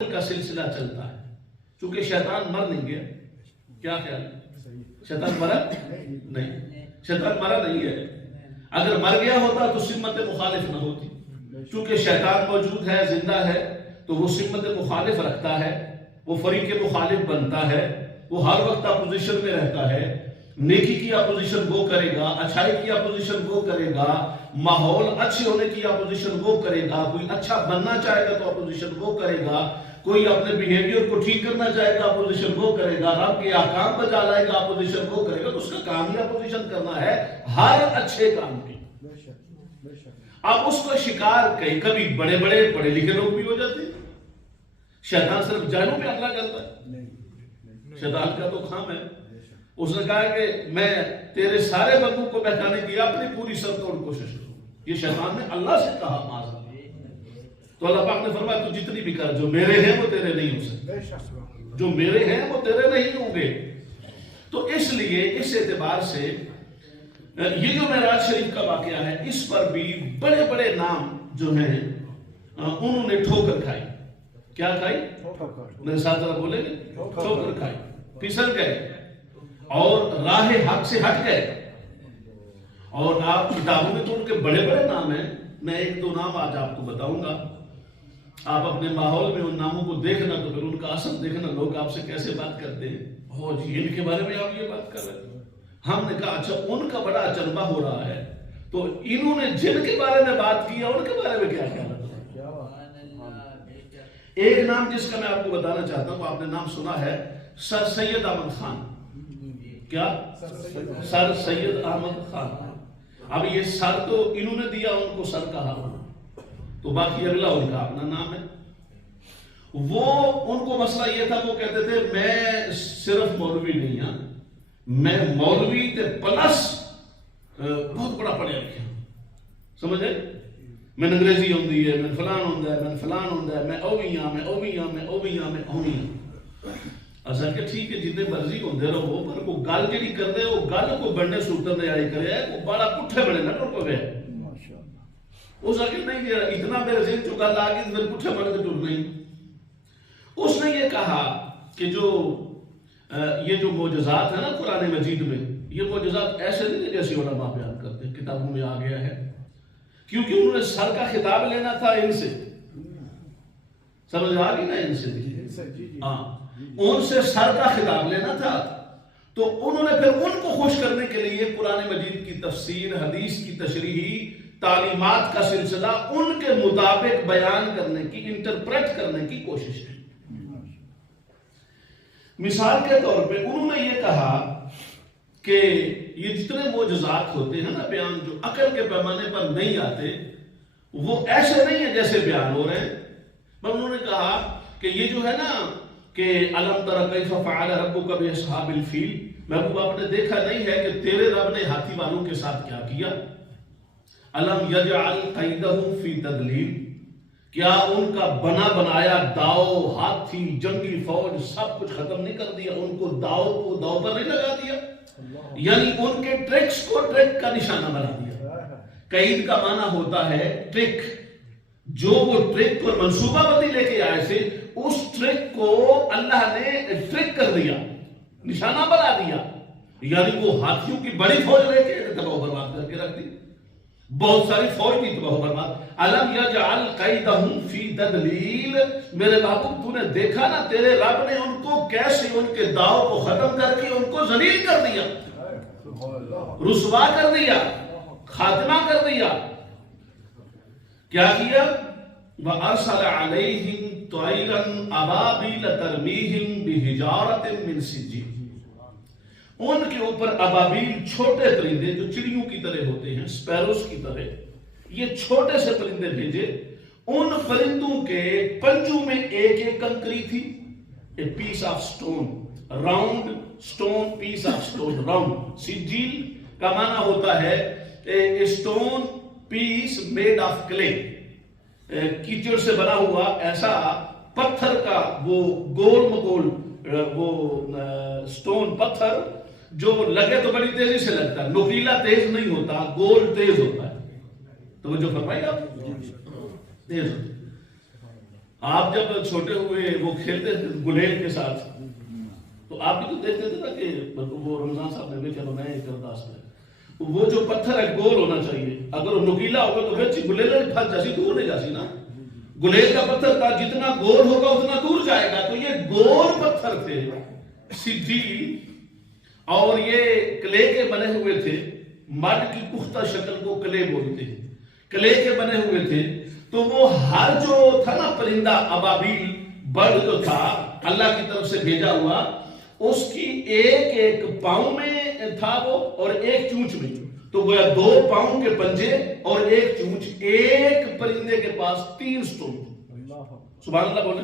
کا سلسلہ چلتا ہے، چونکہ شیطان مر نہیں گیا. کیا خیال ہے؟ شیطان مرا نہیں، شیطان مرا نہیں ہے. اگر مر گیا ہوتا تو سمت مخالف نہ ہوتی. چونکہ شیطان موجود ہے، زندہ ہے، تو وہ سمت مخالف رکھتا ہے، وہ فریق مخالف بنتا ہے، وہ ہر وقت اپوزیشن میں رہتا ہے. نیکی کی اپوزیشن وہ کرے گا، اچھائی کی اپوزیشن وہ کرے گا، ماحول اچھے ہونے کی اپوزیشن وہ کرے گا. کوئی اچھا بننا چاہے گا تو اپوزیشن وہ کرے گا، کوئی اپنے بیہیویئر کو ٹھیک کرنا چاہے گا اپوزیشن وہ کرے گا، رب کے احکام بجا لائے گا اپوزیشن وہ کرے گا. تو اس کا کام ہی اپوزیشن کرنا ہے ہر اچھے کام کی. اب اس کو شکار کبھی بڑے بڑے پڑھے لکھے لوگ بھی ہو جاتے ہیں. شیطان صرف جانوں پہ حملہ کرتا ہے، شیطان کا تو کام ہے. اس نے کہا کہ میں تیرے سارے بندوں کو بہکانے کی اپنی پوری سر توڑ کوشش کروں. یہ شیطان نے اللہ سے کہا معاذ اللہ. تو اللہ پاک نے فرمایا تو جتنی بھی کر، جو میرے ہیں وہ تیرے نہیں ہو سکتے، جو میرے ہیں وہ تیرے نہیں ہوں گے. تو اس لیے اس اعتبار سے یہ جو معراج شریف کا واقعہ ہے، اس پر بھی بڑے بڑے نام جو ہیں انہوں نے ٹھوکر کھائی. کیا کھائی؟ میرے ساتھ ذرا بولیں گے. ٹھوکر کھائی، پھسل گئے اور راہ حق سے ہٹ گئے. اور آپ کتابوں میں تو ان کے بڑے بڑے نام ہیں. میں ایک دو نام آج آپ کو بتاؤں گا. آپ اپنے ماحول میں ان ناموں کو دیکھنا تو پھر ان کا اثر دیکھنا، لوگ آپ سے کیسے بات کرتے ہیں. ہو جی ان کے بارے میں آپ یہ بات کر رہے ہیں. ہم نے کہا اچھا ان کا بڑا اچنبا ہو رہا ہے، تو انہوں نے جن کے بارے میں بات کی ان کے بارے میں کیا خیال ہے. ایک نام جس کا میں آپ کو بتانا چاہتا ہوں، آپ نے نام سنا ہے سر سید احمد خان. کیا؟ سر سید احمد خان. اب یہ سر تو انہوں نے دیا، ان کو سر کہا، تو باقی اگلا ان کا اپنا نام ہے. وہ ان کو مسئلہ یہ تھا، وہ کہتے تھے میں صرف مولوی نہیں ہوں، میں مولوی تے پلس بہت بڑا پڑھیا لکھا. سمجھے؟ میں انگریزی ہوندی ہے، میں فلان ہوندا ہے، میں فلان ہوندا ہے، میں اووی ہاں، میں اووی ہاں، میں اووی ہاں، میں اووی ہاں. اصل کہ ٹھیک ہے جتنے مرضی ہوندے رہو، پر کو گل جڑی کردے وہ گل کو بننے سوٹنے والی کرے ہے، کو بڑا پٹھے بنے نہ ٹر پوے. اس آگے نہیں کہ اتنا میرے ذہن چ گل آ گئی پھر پٹھے بنے تو ٹر نہیں. اس نے یہ کہا کہ یہ جو معجزات ہیں نا قرآن مجید میں، یہ معجزات ایسے نہیں ہیں جیسے علماء بیان کرتے ہیں، کتابوں میں آ گیا ہے. کیونکہ انہوں نے سر کا خطاب لینا تھا ان سے. سمجھ آ گئی نا؟ ان سے ہاں، ان سے سر کا خطاب لینا تھا. تو انہوں نے پھر ان کو خوش کرنے کے لیے قرآن مجید کی تفسیر، حدیث کی تشریح، تعلیمات کا سلسلہ ان کے مطابق بیان کرنے کی، انٹرپریٹ کرنے کی کوشش کی. مثال کے طور پہ انہوں نے یہ کہا کہ یہ جتنے معجزات ہوتے ہیں نا بیان، جو عقل کے پیمانے پر نہیں آتے، وہ ایسے نہیں ہیں جیسے بیان ہو رہے ہیں. پر انہوں نے کہا کہ یہ جو ہے نا کہ الم تر کیف فعل ربک باصحاب الفیل، محبوب آپ نے دیکھا نہیں ہے کہ تیرے رب نے ہاتھی والوں کے ساتھ کیا کیا. الم یجعل کیدہم فی تضلیل، کیا ان کا بنا بنایا داؤ، ہاتھی، جنگی فوج سب کچھ ختم نہیں کر دیا، ان کو داؤ پر نہیں لگا دیا، یعنی ان کے ٹرکس کو ٹرک کا نشانہ بنا دیا. قید کا معنی ہوتا ہے ٹرک. جو وہ ٹرک اور منصوبہ بندی لے کے آئے تھے، اس ٹرک کو اللہ نے ٹرک کر دیا، نشانہ بنا دیا. یعنی وہ ہاتھیوں کی بڑی فوج لے کے تباہ و برباد کر کے رکھ دی، بہت ساری فوج کی تباہ و برباد. الم یجعل کیدہم فی تضلیل، میرے محبوب تو نے دیکھا نا تیرے رب نے ان کو کیسے ان کے داؤ کو ختم کر کے ان کو ذلیل کر دیا، رسوا کر دیا، خاتمہ کر دیا. کیا کیا؟ وَأَرْسَلَ عَلَيْهِمْ طَيْرًا أَبَابِيلَ تَرْمِيهِمْ بِحِجَارَةٍ مِّن سِجِّيلٍ. ان کے اوپر ابابیل، چھوٹے پرندے جو چڑیوں کی طرح ہوتے ہیں، سپیروز کی طرح، یہ چھوٹے سے پرندے بھیجے. ان پرندوں کے پنجوں میں ایک کنکری تھی، a piece of stone, round stone, piece of stone, round. سجیل کا معنی ہوتا ہے a stone piece made of clay, کیچڑ سے بنا ہوا ایسا پتھر کا وہ گول مگول وہ سٹون پتھر جو لگے تو بڑی تیزی سے لگتا ہے، نوکیلا تیز نہیں ہوتا، گول تیز ہوتا ہے. توجہ فرمائیے آپ، تیز ہوتا ہے. آپ جب چھوٹے ہوئے وہ کھیلتے تھے گلیل کے ساتھ، تو آپ بھی تو دیکھتے تھے نا کہ وہ رمضان صاحب نے بھی کیا بنایا ایک ارداس میں، وہ جو پتھر ہے گول ہونا چاہیے، اگر وہ نکیلا ہوگا تو پھر گلیل پھنس جاسی، دور نہیں جاسی نا، گلیل کا پتھر کا جتنا گول ہوگا اتنا دور جائے گا، تو یہ گول پتھر تھے سیدھی، اور یہ کلے کے بنے ہوئے تھے، مڈ کی پختہ شکل کو کلے بولتے ہیں، کلے کے بنے ہوئے تھے، تو وہ ہر جو تھا نا پرندہ ابابیل برڈ جو تھا اللہ کی طرف سے بھیجا ہوا، اس کی ایک ایک پاؤں میں تھا وہ اور ایک چونچ میں، تو گویا 2 پاؤں کے پنجے اور ایک چونچ، ایک پرندے کے پاس 3 سٹون، سبحان اللہ بولے،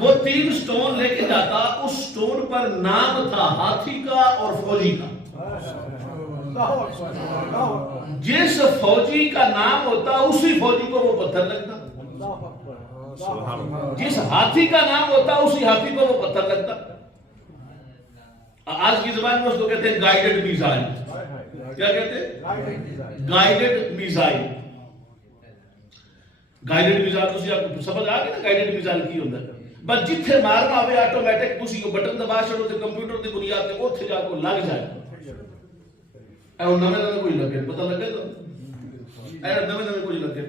وہ 3 سٹون لے کے جاتا، اس سٹون پر نام تھا ہاتھی کا اور فوجی کا، جس فوجی کا نام ہوتا اسی فوجی کو وہ پتھر لگتا، جس ہاتھی کا نام ہوتا اسی ہاتھی کو وہ پتھر لگتا۔ آج کی زبان میں اس کو کہتے ہیں گائیڈڈ میزائل، کیا کہتے ہیں؟ گائیڈڈ میزائل، گائیڈڈ میزائل تسی آپ کو سمجھ آ گئی نا گائیڈڈ میزائل کی ہوندا ہے، بس جتھے مارنا ہوئے آٹومیٹک تسی کو بٹن دبا چھڑو تے کمپیوٹر دی بنیاد تے اوتھے جا کے لگ جائے، اے نویں نویں کوئی لگے پتہ لگے تو اے نویں نویں کوئی لگے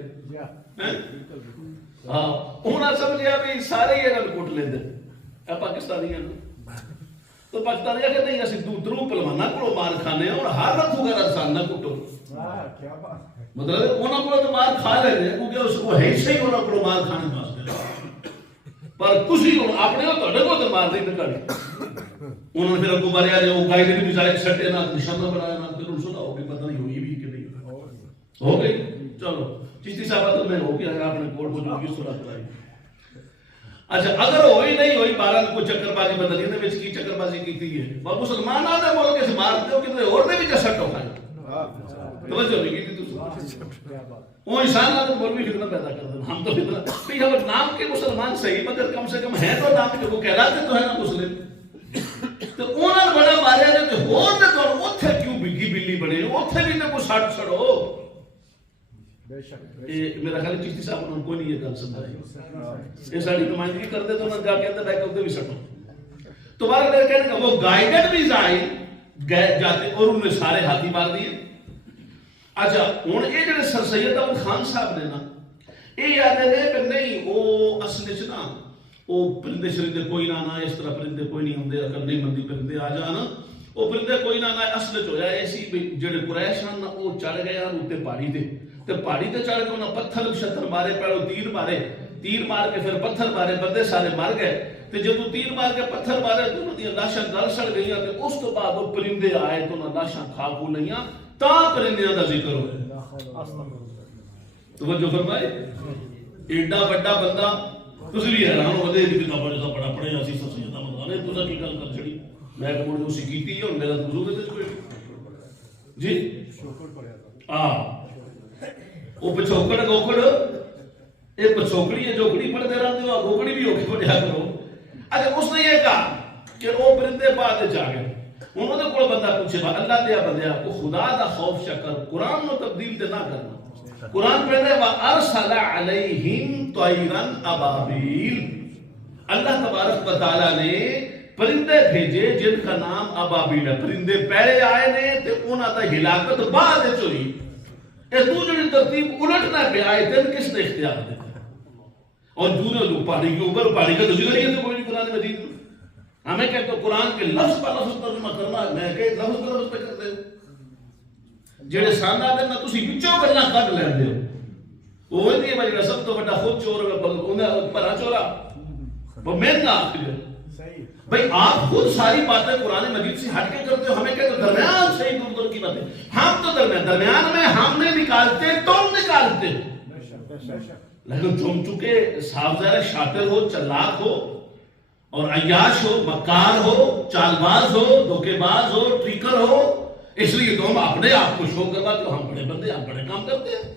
ہاں انہاں سمجھیا بھی سارے یہ گل کوٹ لیندے اے پاکستانی ہیں، تو پاکستانی کہ نہیں اسی دوتروں پلوانا کو مار کھانے اور ہر رکھو گا انسان نہ کٹو، مطلب انہاں کو تو مار کھا لے رہے کیونکہ اس کو ہے صحیح انہاں کو مار کھانے واسطے، پر تسی اپنے تہاڈے کو تو مار نہیں نکالی، انہوں نے پھر ابو ماریا جو گائیڈڈ میزائل سٹے نہ نشانہ بنایا نہ، پھر سنا ہو گئی پتہ نہیں ہوئی بھی کہ نہیں ہو گئی، چلو چشتی صاحب میں ہو گیا آپ نے کورٹ کو جو کی صورت کرائی۔ اچھا اگر ہوئی نہیں ہوئی بارہ کو چکر بازی بدلی نے وچ کی چکر بازی کیتی ہے، اور مسلماناں نے ملک اس مار دیو کتے اور نے بھی جسٹ اٹھایا، توجہ نہیں کی تھی، وہ انسان نے مولوی فتنہ پیدا کر دیا، ہم تو فتنہ بھئی ہم نام کے مسلمان صحیح مگر کم سے کم ہے تو نام کے وہ کہلاتے تو ہے نا مسلم، تو انہوں نے بڑا ماریا جائے کہ ہور نے تو اوتھے کیوں بگی بلی بڑے اوتھے بھی نے کو ساٹھ چھڑو، میرا خیال چشتی صاحب انہوں نے کوئی نہیں یہ گل سمجھائی، یہ ساری نمائندگی کرتے تو انہوں نے جا کے اندر بیک اپ دے بھی سٹو، تو بارہ میرے کہنے کہ وہ گائیڈڈ میزائل گئے جاتے اور انہوں نے سارے ہاتھی مار دیے۔ اچھا ہوں یہ جڑے سر سید احمد خان صاحب نے نا یہ آتے ہیں کہ نہیں وہ اصل چ نا وہ پرندے شرندے کوئی نہ آنا، اس طرح پرندے کوئی نہیں ہوندے، اگر نہیں مندی پرندے آ جانا وہ پرندے کوئی نہ آنا، اصل چ ہویا ایسی جڑے قریش ہیں نا وہ چڑھ گئے ہیں اوتے پہاڑی تے، تے پہاڑی تے چڑھ کے انہاں پتھر شتر مارے، پہلو تیر مارے، تیر مار کے پھر پتھر مارے، بندے سارے مر گئے، تے جب تیر مار کے پتھر مارے تو انہاں دی لاشاں گل سڑ گئیاں، تے اس تو بعد وہ پرندے آئے تو انہاں لاشاں کھا کھو لئیاں، تاں پرندیاں دا ذکر ہویا۔ توجہ فرمائے ایڈا بڑا بندہ تسی بھی حیران ہو دے دی کتاب جیسا بڑا پڑھے اسی سر سید احمد خان نے تساں کی گل کر چھڑی، میں کہ مڑ اسی کیتی ہے اور میرا وجود تے کوئی جی وہ پچھوکڑ گوکڑ یہ پچھوکڑی ہے جوکڑی پڑھتے رہتے ہو گوکڑی بھی ہو کے پڑھیا کرو۔ اچھا اس نے یہ کہا کہ وہ پرندے بعد جا گئے، انہوں نے کوئی بندہ پوچھے با اللہ دیا بندیا کو خدا دا خوف شکر قرآن میں تبدیل تے نہ کرنا، قرآن پہ دے وَأَرْسَلَ عَلَيْهِمْ طَيْرًا أَبَابِيلَ، اللہ تبارک و تعالیٰ نے پرندے بھیجے جن کا نام ابابیل ہے، پرندے پہلے آئے نے تے انہاں دا ہلاکت بعد چوئی، اے تو جو ترتیب الٹنا پہ آئے تن کس نے اختیار دیا، اور جو پانی کے اوپر پانی کا تو ذکر ہی ہے تو کوئی نہیں قرآن مجید میں، ہمیں کہتے ہیں قرآن کے لفظ پر لفظ ترجمہ کرنا ہے، میں کہ لفظ پر لفظ پہ کرتے ہو جڑے ساندہ دے نہ تسی بچوں کرنا کٹ لین دے ہو، وہ ہوئی ہے سب تو بڑا خود چور ہے پرا چورا وہ میں نہ آخر ہے بھئی آپ خود ساری باتیں قرآن مجید سے ہٹ کے کرتے ہو، ہمیں کہتے ہو درمیان صحیح دور کی باتیں، ہم تو درمیان میں ہم نے نکالتے تم نکالتے ہو، لیکن تم چونکہ صاف ظاہر شاطر ہو، چلاک ہو اور عیاش ہو، مکار ہو، چال باز ہو، دھوکے باز ہو، ٹریکر ہو، اس لیے تم اپنے آپ کو شو کرواتے ہو ہم بڑے بندے ہم بڑے کام کرتے ہیں۔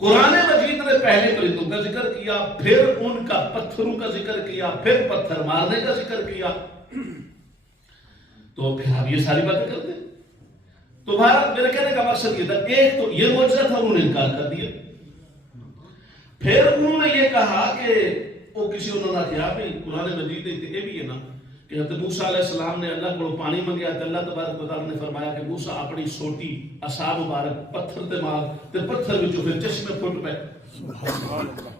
قرآن مجید نے پہلے پرندوں کا ذکر کیا، پھر ان کا پتھروں کا ذکر کیا، پھر پتھر مارنے کا ذکر کیا، تو پھر آپ یہ ساری باتیں کرتے ہیں۔ تو بھارت میرے کہنے کا مقصد یہ تھا، ایک تو یہ معجزہ تھا انہوں نے انکار کر دیا، پھر انہوں نے یہ کہا کہ وہ کسی انہوں نے کہا بھی قرآن مجید یہ بھی ہے نا کہ حضرت موسیٰ علیہ السلام نے اللہ کو پانی منگیا تو اللہ تبارک و تعالیٰ نے فرمایا کہ موسیٰ اپنی سوٹی عصا مبارک پتھر تے مار تے پتھر وچوں پھر چشمے پھٹ پے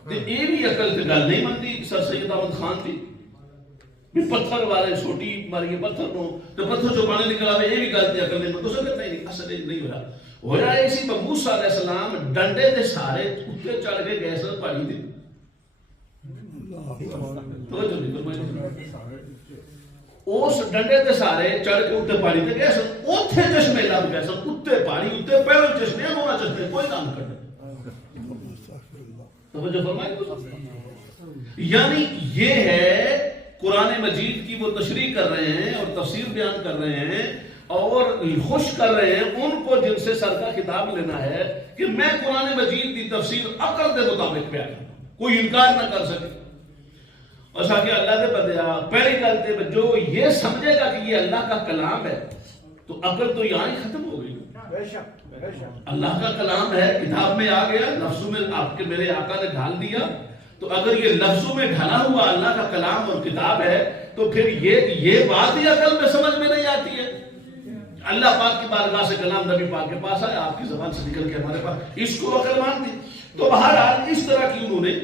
تے یہ بھی عقل تے گل نہیں منتی سر سید احمد خان دی بھی پتھر والے سوٹی ماری پتھر نو تے پتھر چوں پانی نکل آوے یہ بھی گل تے عقل نہیں منتی تو کہتے نہیں اصل نہیں ہویا اسی موسیٰ علیہ السلام ڈنڈے دے سارے اوپر چڑھ کے گئے سن پانی دے تو جو نہیں اس ڈنڈے دے سارے چڑھ کے اتنے پانی تے گئے سن اوتھے چشمے لگ گئے سن اتنے پانی اتنے پہلے چشمے ہونا چشمے کوئی کام کرنا توجہ فرمائے یعنی یہ ہے قرآن مجید کی وہ تشریح کر رہے ہیں اور تفسیر بیان کر رہے ہیں اور خوش کر رہے ہیں ان کو جن سے سر کا خطاب لینا ہے کہ میں قرآن مجید کی تفسیر عقل کے مطابق بیان کروں کوئی انکار نہ کر سکے اور کہ اللہ دے بندیا پہلی گل تے جو یہ سمجھے گا کہ یہ اللہ کا کلام ہے تو عقل تو یہاں ہی ختم ہو گئی اللہ کا کلام ہے کتاب میں آ گیا لفظوں میں آپ کے میرے آقا نے ڈھال دیا تو اگر یہ لفظوں میں ڈھلا ہوا اللہ کا کلام اور کتاب ہے تو پھر یہ بات ہی عقل میں سمجھ میں نہیں آتی ہے اللہ پاک کی بارگاہ سے کلام نبی پاک کے پاس آیا آپ کی زبان سے نکل کے ہمارے پاس اس کو عقل مانتی تو بہرحال اس طرح کی انہوں نے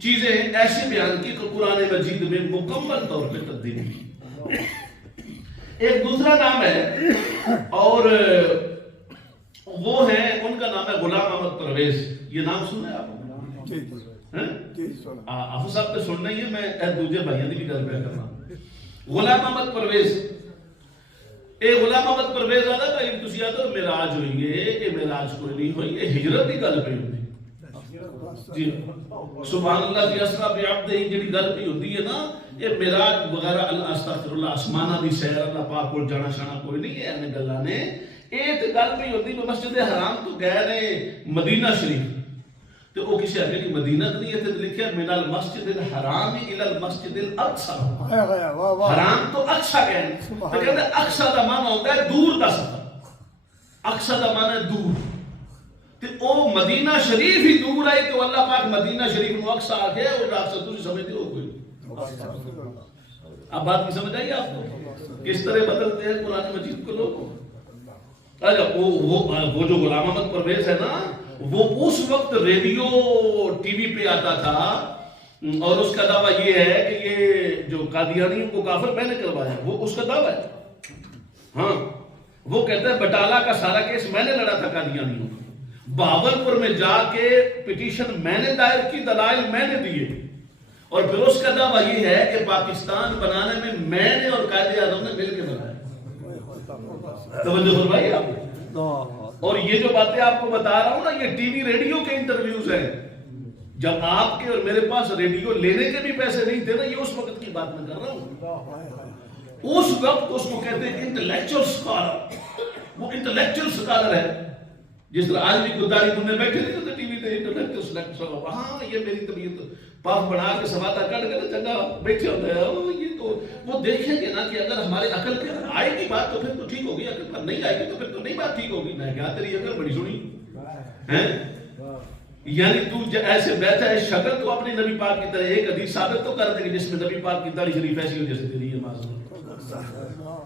چیزیں ایسی بیان کی کہ قرآن مجید میں مکمل طور پہ تبدیل کی ایک دوسرا نام ہے اور وہ ہے ان کا نام ہے غلام احمد پرویز یہ نام سنا ہے آپ آپ صاحب نے سننا ہی ہے میں دوسرے بھائیوں کی بھی گل پہ کرنا غلام احمد پرویز اے غلام احمد پرویز آدھا کہ تسی آدھا معراج ہوئی ہے یہ معراج کوئی نہیں ہوئی یہ ہجرت کی گل پہ ہوئی جی سبحان اللہ کی اسرا بعبدہ جڑی گل پہ ہوتی ہے نا یہ معراج وغیرہ اللہ استغفر اللہ آسمانہ دی سیر اللہ پاک کول جانا شانا کوئی نہیں ہے ان گلاں نے یہ تے گل پہ ہوتی ہے مسجد حرام تو گئے نے مدینہ شریف تو وہ کسی اگے مدینہ نہیں ہے تے لکھیا من المسجد الحرام الى المسجد الاقصى حرام تو اقصی گئے تو کہتے ہیں اقصی دا معنی ہوتا ہے دور دا سفر اقصی دا معنی ہے دور تو او مدینہ شریف ہی دور ہے تو اللہ پاک مدینہ شریف نو اقصی آ گیا اور آپ سے تجھے سمجھتے ہو کوئی اب بات کی سمجھ آئی آپ کو کس طرح بدلتے ہیں قرآن مجید کو لوگ اچھا وہ جو غلام احمد پرویز ہے نا وہ اس وقت ریڈیو ٹی وی پہ آتا تھا اور اس کا دعویٰ یہ ہے کہ یہ جو قادیانیوں کو کافر میں نے کروایا وہ اس کا دعویٰ ہے ہاں وہ کہتا ہے بٹالہ کا سارا کیس میں نے لڑا تھا قادیانیوں کو بہاولپور میں جا کے پٹیشن میں نے دائر کی دلائل میں نے دیے اور پھر اس کا دعویٰ یہ ہے کہ پاکستان بنانے میں نے اور قائد اعظم نے مل کے بنایا توجہ فرمائیے آپ اور یہ جو باتیں آپ کو بتا رہا ہوں نا یہ ٹی وی ریڈیو کے انٹرویوز ہیں جب آپ کے اور میرے پاس ریڈیو لینے کے بھی پیسے نہیں تھے نا یہ اس وقت کی بات میں کر رہا ہوں اس وقت اس کو کہتے ہیں انٹلیکچوئل سکالر وہ انٹلیکچوئل سکالر ہے جس طرح آج بھی گداری بننے بیٹھے نہیں ہوتے ٹی وی تے انٹلیکچوئل سکالر ہاں یہ میری طبیعت پاپ بنا کے سواتا کٹ کے چنگا بیٹھے ہوتے ہیں یہ تو وہ دیکھیں گے نا کہ اگر ہمارے عقل پہ آئے گی بات تو پھر تو ٹھیک ہوگی عقل پر نہیں آئے گی تو پھر تو نہیں بات ٹھیک ہوگی میں کیا تیری عقل بڑی سنی ہیں یعنی تو ایسے بیٹھا ہے شکل تو اپنے نبی پاک کی طرح ایک حدیث ثابت تو کر دے کہ جس میں نبی پاک کی داڑھی شریف ایسی ہو جیسے تیری ہے معذرت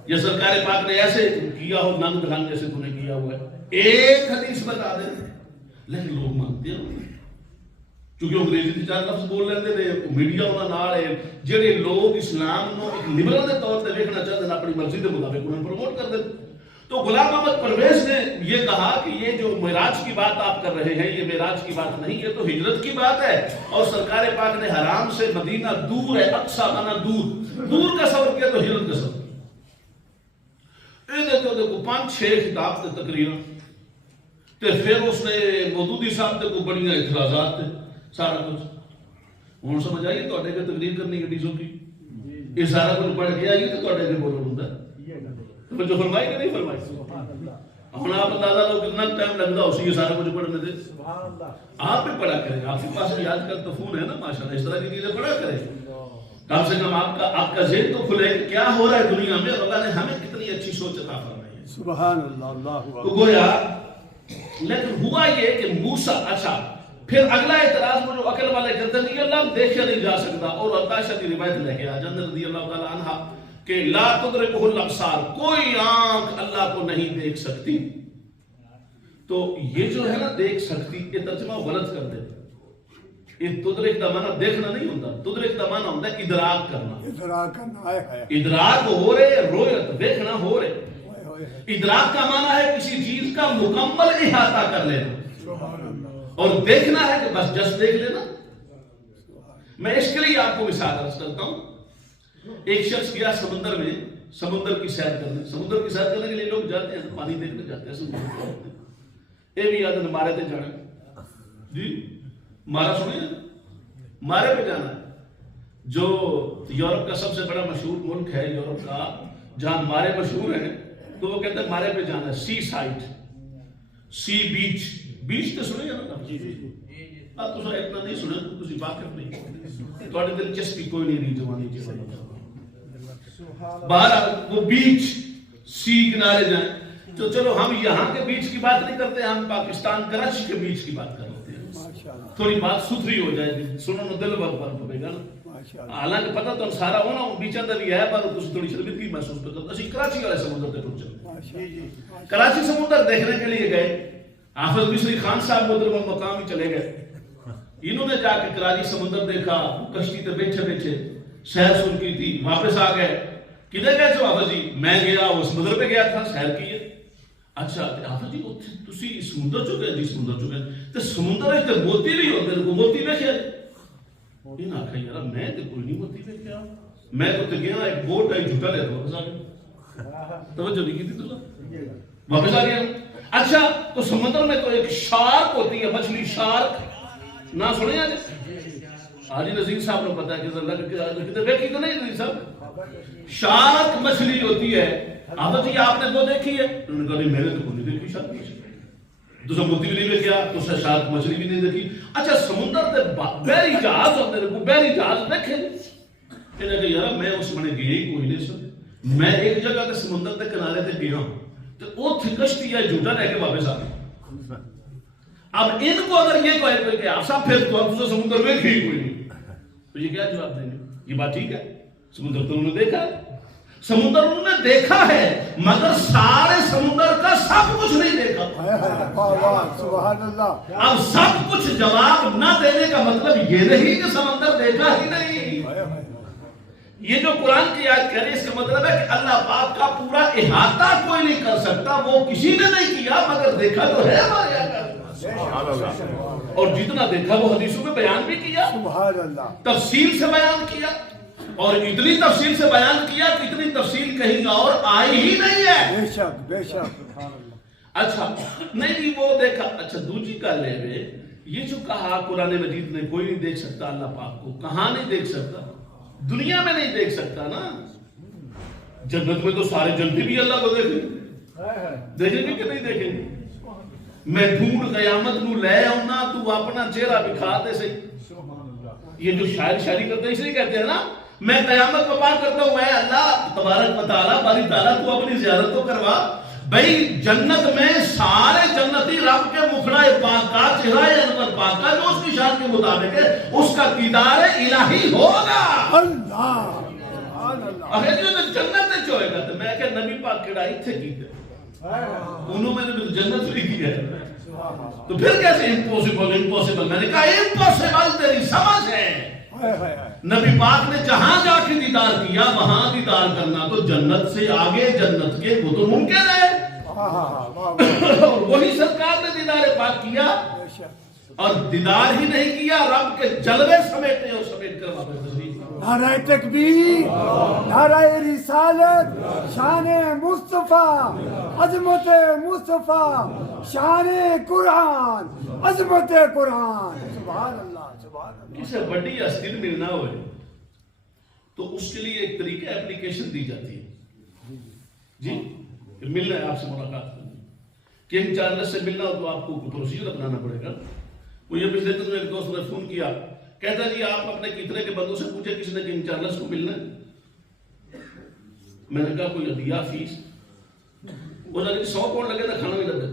یا سرکار پاک نے ایسے کیا ہو ننگ دھنگ جیسے تو نے کیا ہوا ہے ایک حدیث بتا دے لیکن لوگ مانتے ہیں کیونکہ انگریزی کے چار لفظ بول لیندے نے میڈیا انہاں نال ہے جڑے لوگ اسلام نو ایک لبرل دے طور تے دیکھنا چاہتے ہیں اپنی مرضی دے مطابق انہاں پروموٹ کر دے تو غلام احمد پرویز نے یہ کہا کہ یہ جو معراج کی بات آپ کر رہے ہیں یہ معراج کی بات نہیں ہے تو ہجرت کی بات ہے اور سرکار پاک نے حرام سے مدینہ دور ہے اقصی معنی دور کا سفر کیا تو ہجرت کا سفر اے دیکھو 5-6 خطاب تے تقریر تے پھر اس نے مودودی صاحب تے کو بڑی اعتراضات تے سارا کچھ ہوں سمجھ آئیے تو کے تقریر کرنی گڈی سوکھی یہ سارا کچھ پڑھ کے آئیے تو کے بولنا ہوتا ہے جو فرمائی کہ نہیں فرمائی ہوں آپ اندازہ لو کتنا ٹائم لگتا اسی یہ سارا کچھ پڑھنے دے آپ بھی پڑھا کریں آپ کے پاس بھی آج کل تو فون ہے نا ماشاءاللہ اس طرح کی چیزیں پڑھا کریں کم سے کم آپ کا ذہن تو کھلے کیا ہو رہا ہے دنیا میں اور اللہ نے ہمیں کتنی اچھی سوچ عطا فرمائی ہے سبحان اللہ اللہ تو گویا لیکن ہوا یہ کہ موسیٰ اچھا پھر اگلا اعتراض وہ جو عقل والے کرتے ہیں کہ اللہ دیکھا نہیں جا سکتا، اور عطاشہ کی روایت لے کے آجا رضی اللہ تعالی عنہ کہ لا تدرکہ الابصار، کوئی آنکھ اللہ کو نہیں دیکھ سکتی. تو یہ جو ہے نا دیکھ سکتی، یہ ترجمہ غلط کر دے. یہ تدرک کا معنی دیکھنا نہیں ہوتا، تدرک کا معنی ہوتا ہے ادراک کرنا. ادراک کرنا، ادراک ہو رہے، رویت دیکھنا ہو رہے. ادراک کا معنی ہے کسی چیز کا مکمل احاطہ کر لینا، اور دیکھنا ہے کہ بس جس دیکھ لینا. میں اس کے لیے آپ کو مثال عرض کرتا ہوں. ایک شخص گیا سمندر میں سمندر کی سیر کرنے. سمندر کی سیر کرنے کے لیے لوگ جاتے ہیں، پانی دیکھنے جاتے ہیں سمندر. یہ بھی یاد مارے تھے جانا جی، مارا سنیں مارے پہ جانا. جو یورپ کا سب سے بڑا مشہور ملک ہے یورپ کا، جہاں مارے مشہور ہیں، تو وہ کہتے ہیں مارے پہ جانا. سی سائٹ، سی بیچ. بیچ تو سنے نا آپ تو اتنا نہیں سنے تو کسی واقف نہیں، تھوڑے دلچسپی کوئی نہیں رہی جوانی کی. باہر وہ بیچ سی کنارے جائیں. تو چلو ہم یہاں کے بیچ کی بات نہیں کرتے، ہم پاکستان کراچی کے بیچ کی بات کرتے ہیں. تھوڑی بات ستھری ہو جائے گی، سنو دل بھر پڑے گا نا. حالانکہ پتہ تو سارا ہونا بیچا تو بھی ہے، پر کچھ تھوڑی شرمندگی محسوس کرتا. اسی کراچی والے سمندر پہ پہنچے. کراچی سمندر دیکھنے کے لیے گئے. حافظ مصری خان صاحب محترم مقام ہی چلے گئے. انہوں نے جا کے کراچی سمندر دیکھا، کشتی تے بیٹھے بیٹھے سیر سن کی تھی. واپس آ گئے. کدھر گئے تھے حافظ جی؟ میں گیا وہ سمندر پہ گیا تھا، سیر کی ہے. اچھا حافظ جی تسی سمندر چ گئے؟ جی سمندر چ گئے. تے سمندر تے موتی نہیں ہوتے، کو موتی ویکھیا؟ انہاں آکھیا یار میں تے کوئی نہیں موتی ویکھیا، میں تو تے گیا ایک بوٹ ہے جھوٹا لے واپس آ گیا. توجہ نہیں کی تھی تو واپس آ گیا. اچھا تو سمندر میں تو ایک شارک ہوتی ہے، مچھلی شارک، نہ سنے آج؟ حاجی نذیر صاحب کو پتا ہے کہ دیکھی تو نہیں نذیر صاحب؟ شارک مچھلی ہوتی ہے. حافظ جی آپ نے وہ دیکھی ہے؟ انہوں نے کہا نہیں میں نے تو کوئی نہیں دیکھی شارک مچھلی. دوسرا موتی بھی نہیں دیکھا، دوسرا شارک مچھلی بھی نہیں دیکھی. اچھا سمندر تے بحری جہاز ہوتے ہیں، بحری جہاز دیکھے؟ انہوں نے کہا یار میں اس میں گیا ہی کوئی نہیں سن. میں ایک جگہ تے سمندر تے کنارے تے گیا ہوں، تو وہ کشتی ہے جھوٹا لے کے واپس آ گئی. اب ان کو اگر یہ کوئی کہ آپ صاحب پھر تو سمندر میں ہی کوئی نہیں، تو یہ کیا جواب دیں گے؟ یہ بات ٹھیک ہے؟ سمندر تو انہوں نے دیکھا ہے، سمندر انہوں نے دیکھا ہے، مگر سارے سمندر کا سب کچھ نہیں دیکھا. سبحان اللہ. اب سب کچھ جواب نہ دینے کا مطلب یہ نہیں کہ سمندر دیکھا ہی نہیں. یہ جو قرآن کی آیت کہہ رہی ہے اس کا مطلب ہے کہ اللہ پاک کا پورا احاطہ کوئی نہیں کر سکتا، وہ کسی نے نہیں کیا، مگر دیکھا تو ہے ہمارے آقا. اور جتنا دیکھا وہ حدیثوں میں بیان بھی کیا، تفصیل سے بیان کیا، اور اتنی تفصیل سے بیان کیا کہ اتنی تفصیل کہیں اور آئی ہی نہیں ہے. بے شک بے شک. اچھا نہیں وہ دیکھا. اچھا دوسری کا لے ہوئے یہ جو کہا قرآن مجید میں کوئی نہیں دیکھ سکتا اللہ پاک کو، کہاں نہیں دیکھ سکتا؟ دنیا میں نہیں دیکھ سکتا نا. جنت میں تو سارے جنتی بھی اللہ کو دیکھیں گے کہ نہیں دیکھیں گے؟ میں ڈھونڈ قیامت نو لے آؤں تو اپنا چہرہ دکھا دے صحیح. یہ جو شاعر شاعری کرتے ہیں اس لیے کہتے ہیں نا میں قیامت پا کرتا ہوں اے اللہ تبارک و تعالیٰ باری تعالیٰ تو اپنی زیارت تو کروا. بھئی جنت میں سارے جنتی رب کے مکھڑا پاک کا چہرہ انور پاک کا جو اس کی شان کے مطابق ہے اس کا دیدار الہی ہوگا. اگر جو جنت میں چوئے گا تو میں کہ نبی پاک کڑائی تھے کیتے انہوں میں نے جنت بھی کی ہے تو پھر کیسے امپوسیبل؟ میں نے کہا امپوسیبل تیری سمجھ ہے. نبی پاک نے جہاں جا کے دیدار کیا وہاں دیدار کرنا تو جنت سے آگے جنت کے وہ تو ممکن ہے. اور وہی سرکار نے دیدار پاک کیا اور دیدار ہی نہیں کیا، رب کے جلوے سمیٹے اور سمیٹ کر واپس تشریف. نعرہ تکبیر، نعرہ رسالت، شان مصطفیٰ، عظمت مصطفیٰ، شان قرآن، عظمت قرآن. سبحان اللہ سبحان اللہ. کسی بڑی ہستی میں ملنا ہوئے تو اس کے لیے ایک طریقہ اپلیکیشن دی جاتی ہے. جی ملنا ہے آپ سے ملاقات کرنی، کنگ چارلس سے ملنا ہو تو آپ کو پروسیجر اپنانا پڑے گا. وہ یہ پچھلے دن ایک دوست نے فون کیا، کہتا جی آپ اپنے کتنے کے بندوں سے پوچھے کسی نے کنگ چارلس کو ملنا ہے؟ میں نے کہا کوئی ادیا فیس؟ وہ 100 پاؤنڈ لگے تھا کھانا بھی لگے.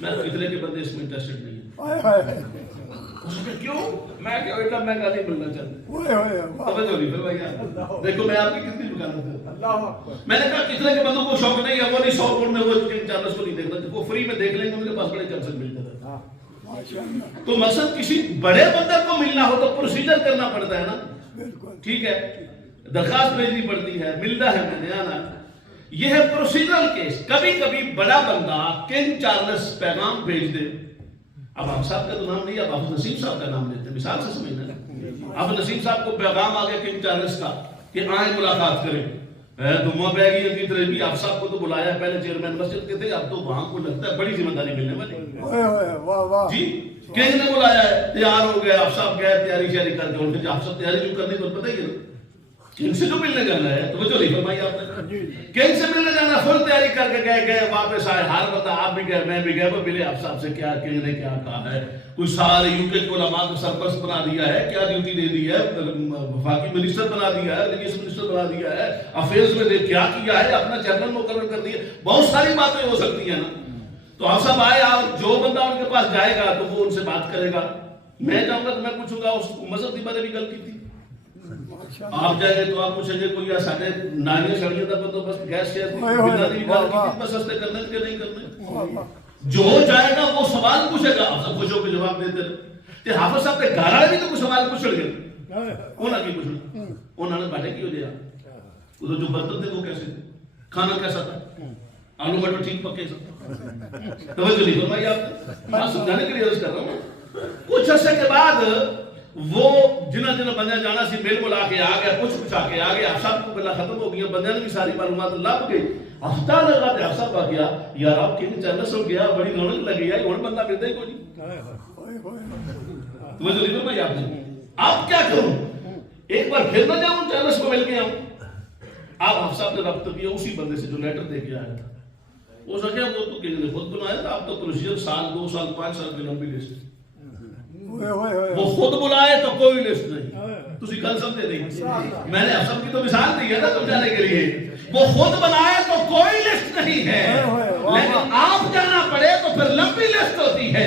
میں کتنے کے بندے اس میں انٹرسٹڈ نہیں ہیں. اس نے کیوں؟ میں کہ اتنا مہنگا نہیں ملنا چاہتا. توجہ نہیں پھر بھائی دیکھو میں آپ کی کتنی دکان ہے. میں نے کہا کتنے کے بندوں کو شوق نہیں ہے وہ نہیں 100 کروڑ میں وہ کنگ چارلس کو نہیں دیکھنا, وہ فری میں دیکھ لیں گے, ان کے پاس بڑے چانسز مل جاتا ہے. تو مقصد کسی بڑے بندے کو ملنا ہو تو پروسیجر کرنا پڑتا ہے نا. ٹھیک ہے, درخواست بھیجنی پڑتی ہے, ملنا ہے, میں نے آنا. یہ ہے پروسیجرل کیس. کبھی کبھی بڑا بندہ کنگ چارلس پیغام بھیج دے. اب آپ صاحب کا تو نام نہیں, اب آپ نسیم صاحب کا نام لیتے ہیں, مثال سے سمجھنا. اب نسیم صاحب کو پیغام آ گیا کنگ چارلس کا کہ آئیں ملاقات کریں. دھواں بہ گئی کی طرح بھی آپ صاحب کو تو بلایا, پہلے چیئرمین مسجد کے تھے, اب تو وہاں کو لگتا ہے بڑی ذمہ داری ملنے والی. جی کنگ نے بلایا ہے, تیار ہو گئے, آپ صاحب گئے تیاری شیاری کر کے. ان کے آپ صاحب تیاری جو کرنی تو پتہ ہی ہے کنگ سے جو ملنے جانا ہے, تو وہ جو نہیں فرمائی آپ نے, کنگ سے ملنے جانا, فل تیاری کر کے گئے واپس آئے. ہر بتا آپ بھی گئے, میں بھی گئے, وہ ملے آپ صاحب سے. کیا کنگ نے کیا کہا ہے, کوئی سارے یو کے علماء کو سرپرست بنا دیا ہے, کیا ڈیوٹی دے دی ہے, وفاقی منسٹر بنا دیا ہے, ریلیجس منسٹر بنا دیا ہے, افیئرز میں کیا کیا ہے, اپنا چیئرمین مقرر کر دیا. بہت ساری باتیں ہو سکتی ہیں نا. تو آپ صاحب آئے, آپ جو بندہ ان کے پاس جائے گا تو وہ ان سے بات کرے گا. میں جاؤں گا تو میں پوچھوں گا اس مذہب کی بارے بھی گل کی تھی. آپ جائیں گے تو آپ پوچھیں گے کوئی ساڑھے ناریاں سڑیاں تھا تو بس گیس شیئر بس سستے کرنے کے نہیں کرنے. جو جائے گا وہ سوال پوچھے گا, آپ سب خوش ہو کے جواب دیتے رہے. حافظ صاحب کے گھر والے بھی تو کچھ سوال پوچھ گئے, انہوں نے پوچھنا, انہوں نے بیٹھے کی ہو جائے, ادھر جو برتن تھے وہ کیسے تھے, کھانا کیسا تھا, آلو مٹر ٹھیک پکے سب. توجہ نہیں فرمائی آپ نے, میں سمجھانے کے لیے عرض کر رہا ہوں. کچھ عرصے کے بعد وہ جنہ بندے جانا سی میل ملا کے آ گیا, پوچھ کے آ گیا. آپ صاحب کو گلا ختم ہو گیا, بندے نے بھی ساری معلومات لب گئی. ہفتہ لگا تے آپ صاحب آ گیا, یار آپ کنگ چارلس ہو گیا, بڑی رونق لگی ہے, اور بندہ ملتا ہی کوئی نہیں. تمہیں تو نہیں فرمائی آپ نے. آپ کیا کروں, ایک بار پھر نہ جاؤں چارلس کو مل کے آؤں. آپ صاحب نے رابطہ کیا اسی بندے سے جو لیٹر دے کے آیا تھا. ہو سکے وہ تو کنگ نے خود بنایا تھا. آپ تو پروسیجر سال 2 سال 5 سال کی لمبی لسٹ, وہ خود بلائے تو کوئی لسٹ نہیں. تسی گل سمجھے نہیں, میں نے سب کی تو مثال دی ہے نا سمجھانے کے لیے. وہ خود بنائے تو کوئی لسٹ نہیں ہے, لیکن آپ جانا پڑے تو پھر لمبی لسٹ ہوتی ہے.